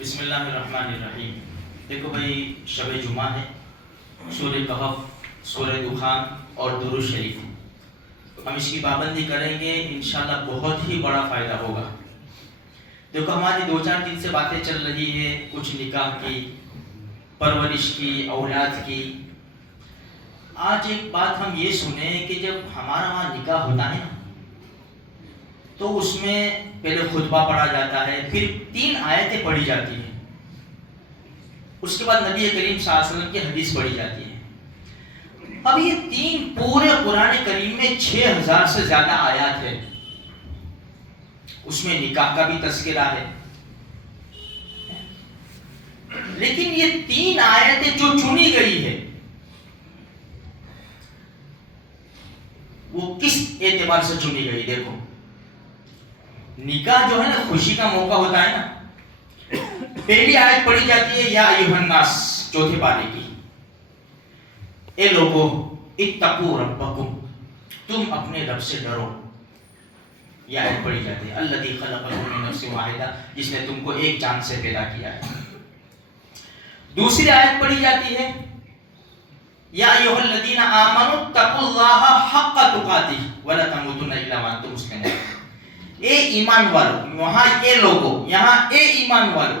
بسم اللہ الرحمن الرحیم. دیکھو بھائی، شب جمعہ ہے، سورہ کہف، سورہ دخان اور درود شریف. ہم اس کی پابندی کریں گے، انشاءاللہ بہت ہی بڑا فائدہ ہوگا. دیکھو ہماری 2-4 دن سے باتیں چل رہی ہے، کچھ نکاح کی، پرورش کی، اولاد کی. آج ایک بات ہم یہ سنیں کہ جب ہمارا وہاں نکاح ہوتا ہے نا، تو اس میں پہلے خطبہ پڑھا جاتا ہے، پھر 3 آیتیں پڑھی جاتی ہیں، اس کے بعد نبی کریم صلی اللہ علیہ وسلم کی حدیث پڑھی جاتی ہے. اب یہ 3 پورے قرآن کریم میں 6000 سے زیادہ آیات ہیں. اس میں نکاح کا بھی تذکرہ ہے، لیکن یہ 3 آیتیں جو چنی گئی ہے وہ کس اعتبار سے چنی گئی؟ دیکھو، نکاح جو ہے نا، خوشی کا موقع ہوتا ہے نا. پہلی آیت پڑھی جاتی ہے یا ایھا الناس، چوتھے پارے کی، اے لوگو اتقوا ربکم، تم اپنے رب سے ڈرو. یہ آیت پڑھی جاتی ہے، الذی خلقکم من نفس واحدہ، جس نے تم کو ایک جان سے پیدا کیا ہے. دوسری آیت پڑھی جاتی ہے یا ایھا الذین آمنوا اتقوا اللہ حق تقاتہ ولا تموتن الا وانتم مسلمون. اے ایمان والو، وہاں اے لوگو، یہاں اے ایمان والو،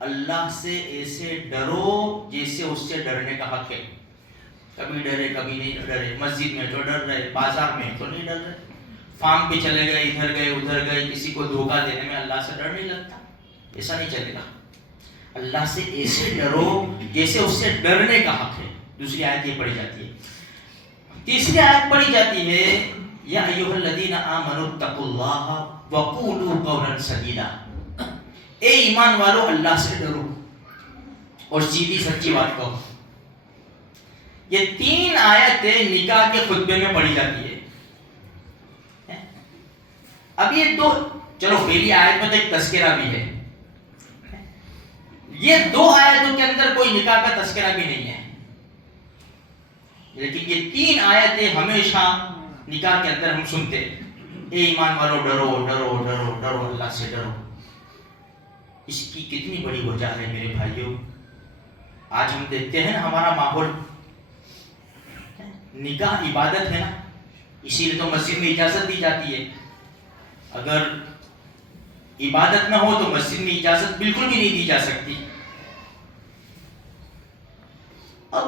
اللہ سے ایسے ڈرو جیسے اس سے ڈرنے کا حق ہے. کبھی ڈرے کبھی نہیں ڈرے، مسجد میں تو ڈر رہے، بازار میں تو نہیں ڈر رہے، فارم پہ چلے گئے، ادھر گئے، کسی کو دھوکہ دینے میں اللہ سے ڈر نہیں لگتا. ایسا نہیں چلے گا. اللہ سے ایسے ڈرو جیسے اس سے ڈرنے کا حق ہے. دوسری آیت یہ پڑھی جاتی ہے. تیسری آیت پڑھی جاتی ہے یا ایھا الذین آمنوا اتقوا اللہ وقولوا قولا سدیدا. اے ایمان والو، اللہ سے ڈرو اور سیدھی سچی بات کہو. یہ 3 آیتیں نکاح کے خطبے میں پڑھی جاتی ہے. اب یہ چلو پہلی آیت میں تو ایک تذکرہ بھی ہے، یہ 2 آیتوں کے اندر کوئی نکاح کا تذکرہ بھی نہیں ہے، لیکن یہ 3 آیتیں ہمیشہ نکاح کے اندر ہم سنتے ہیں. اے ایمان والو، ڈرو ڈرو ڈرو ڈرو، اللہ سے ڈرو. اس کی کتنی بڑی وجہ ہے میرے بھائیوں. آج ہم دیکھتے ہیں نا ہمارا ماحول، نکاح عبادت ہے نا، اسی لیے تو مسجد میں اجازت دی جاتی ہے. اگر عبادت نہ ہو تو مسجد میں اجازت بالکل بھی نہیں دی جا سکتی. اب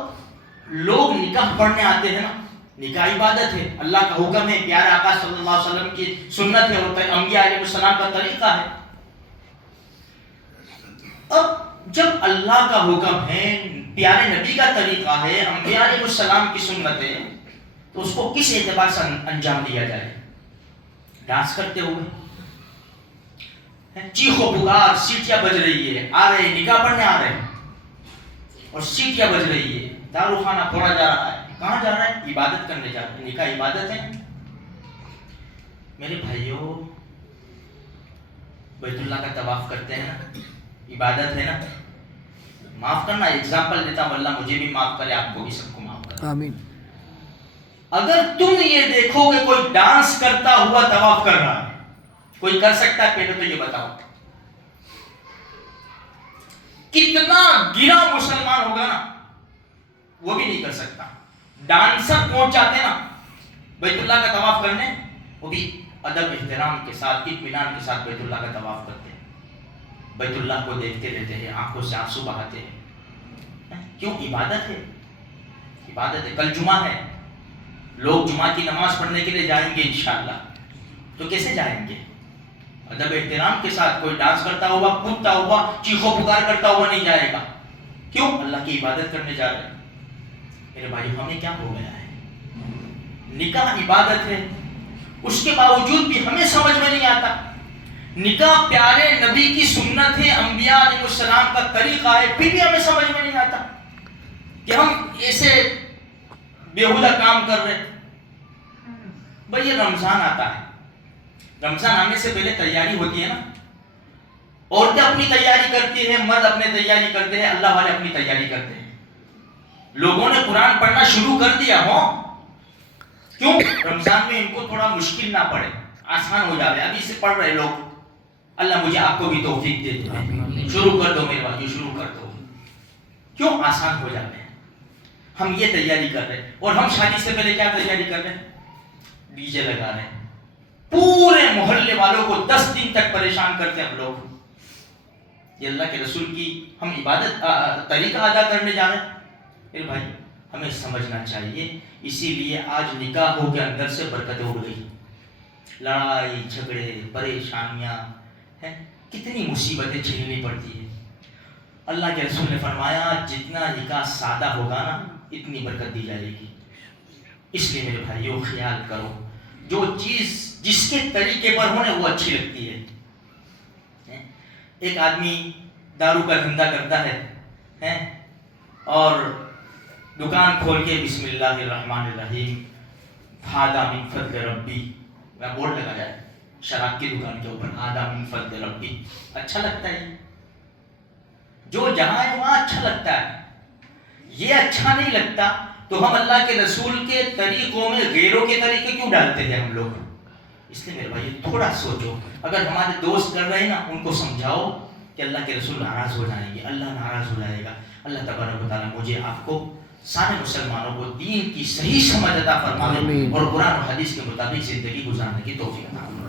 لوگ نکاح پڑھنے آتے ہیں نا، نکاح عبادت ہے، اللہ کا حکم ہے، پیارے آقا صلی اللہ علیہ وسلم کی سنت ہے، اور انبیاء علیہ السلام کا طریقہ ہے. اب جب اللہ کا حکم ہے، پیارے نبی کا طریقہ ہے، انبیاء علیہ السلام کی سنت ہے، تو اس کو کس اعتبار سے انجام دیا جائے؟ ڈانس کرتے ہوئے، چیخ و پکار، سیٹیاں بج رہی ہے، آ رہے نکاح پڑھنے آ رہے ہیں اور سیٹیاں بج رہی ہے، دارو خانہ پھوڑا جا رہا ہے. کہاں جا رہا ہے؟ عبادت کرنے جا رہا ہے. نکاح عبادت ہے میرے بھائیوں. بیت اللہ کا طواف کرتے ہیں نا، عبادت ہے نا. معاف کرنا، ایگزامپل دیتا ہوں، اللہ مجھے بھی معاف کرے، آپ کو بھی سب کو معاف کرے. آمین. اگر تم یہ دیکھو کہ کوئی ڈانس کرتا ہوا طواف کر رہا ہے، کوئی کر سکتا ہے؟ پہلے تو یہ بتاؤ کتنا گرا مسلمان ہوگا نا، وہ بھی نہیں کر سکتا. ڈانسر پہنچ جاتے نا بیت اللہ کا طواف کرنے، وہ بھی ادب احترام کے ساتھ، اطمینان کے ساتھ بیت اللہ کا طواف کرتے ہیں، بیت اللہ کو دیکھتے رہتے ہیں، آنکھوں سے آنسو بہاتے ہیں. کیوں؟ عبادت ہے، عبادت ہے. کل جمعہ ہے، لوگ جمعہ کی نماز پڑھنے کے لیے جائیں گے انشاءاللہ، تو کیسے جائیں گے؟ ادب احترام کے ساتھ. کوئی ڈانس کرتا ہوا، کودتا ہوا، چیخو پکار کرتا ہوا نہیں جائے گا. کیوں؟ اللہ کی عبادت کرنے جا رہے ہیں. میرے بھائی، ہمیں کیا ہو گیا ہے؟ نکاح عبادت ہے، اس کے باوجود بھی ہمیں سمجھ میں نہیں آتا. نکاح پیارے نبی کی سنت ہے، انبیاء علیہ السلام کا طریقہ ہے، پھر بھی ہمیں سمجھ میں نہیں آتا کہ ہم ایسے بیہودہ کام کر رہے ہیں. بھئی یہ رمضان آتا ہے، رمضان آنے سے پہلے تیاری ہوتی ہے نا. عورتیں اپنی تیاری کرتی ہیں، مرد اپنی تیاری کرتے ہیں، اللہ والے اپنی تیاری کرتے ہیں. لوگوں نے قرآن پڑھنا شروع کر دیا ہو، کیوں؟ رمضان میں ان کو تھوڑا مشکل نہ پڑے، آسان ہو جاوے. ابھی سے پڑھ رہے لوگ، اللہ مجھے آپ کو بھی توفیق دے دے. شروع کر دو میرے بھائیو, شروع کر دو. کیوں آسان ہو جاتے ہیں. ہم یہ تیاری کر رہے ہیں, اور ہم شادی سے پہلے کیا تیاری کر رہے ہیں؟ ڈی جے لگا رہے ہیں, پورے محلے والوں کو 10 دن تک پریشان کرتے ہیں ہم لوگ. یہ اللہ کے رسول کی ہم عبادت طریقہ ادا کرنے جا رہے ہیں. میرے بھائی ہمیں سمجھنا چاہیے. اسی لیے آج نکاحوں کے اندر سے برکتیں اڑ گئی. لڑائی جھگڑے پریشانیاں ہیں, کتنی مصیبتیں جھیلنی پڑتی ہیں. اللہ کے رسول نے فرمایا جتنا نکاح سادہ ہوگا نا اتنی برکت دی جائے گی. اس لیے میرے بھائیوں خیال کرو, جو چیز جس کے طریقے پر ہونے وہ اچھی لگتی ہے. ایک آدمی دارو کا دھندا کرتا ہے اور دکان کھول کے بسم اللہ الرحمن الرحیم ہذا من فضل ربی میں بورڈ لگا جائے شراب کی دکان کے اوپر, ہذا من فضل ربی. اچھا لگتا ہے, جو جہاں ہے وہاں اچھا لگتا ہے. یہ اچھا نہیں لگتا تو ہم اللہ کے رسول کے طریقوں میں غیروں کے طریقے کیوں ڈالتے ہیں ہم لوگ. اس لیے میرے بھائی تھوڑا سوچو. اگر ہمارے دوست کر رہے ہیں نا ان کو سمجھاؤ کہ اللہ کے رسول ناراض ہو جائیں گے, اللہ ناراض ہو جائے گا. اللہ تبارک و تعالیٰ مجھے آپ کو سارے مسلمانوں کو دین کی صحیح سمجھ عطا فرمائے اور قرآن و حدیث کے مطابق زندگی گزارنے کی توفیق عطا فرمائے.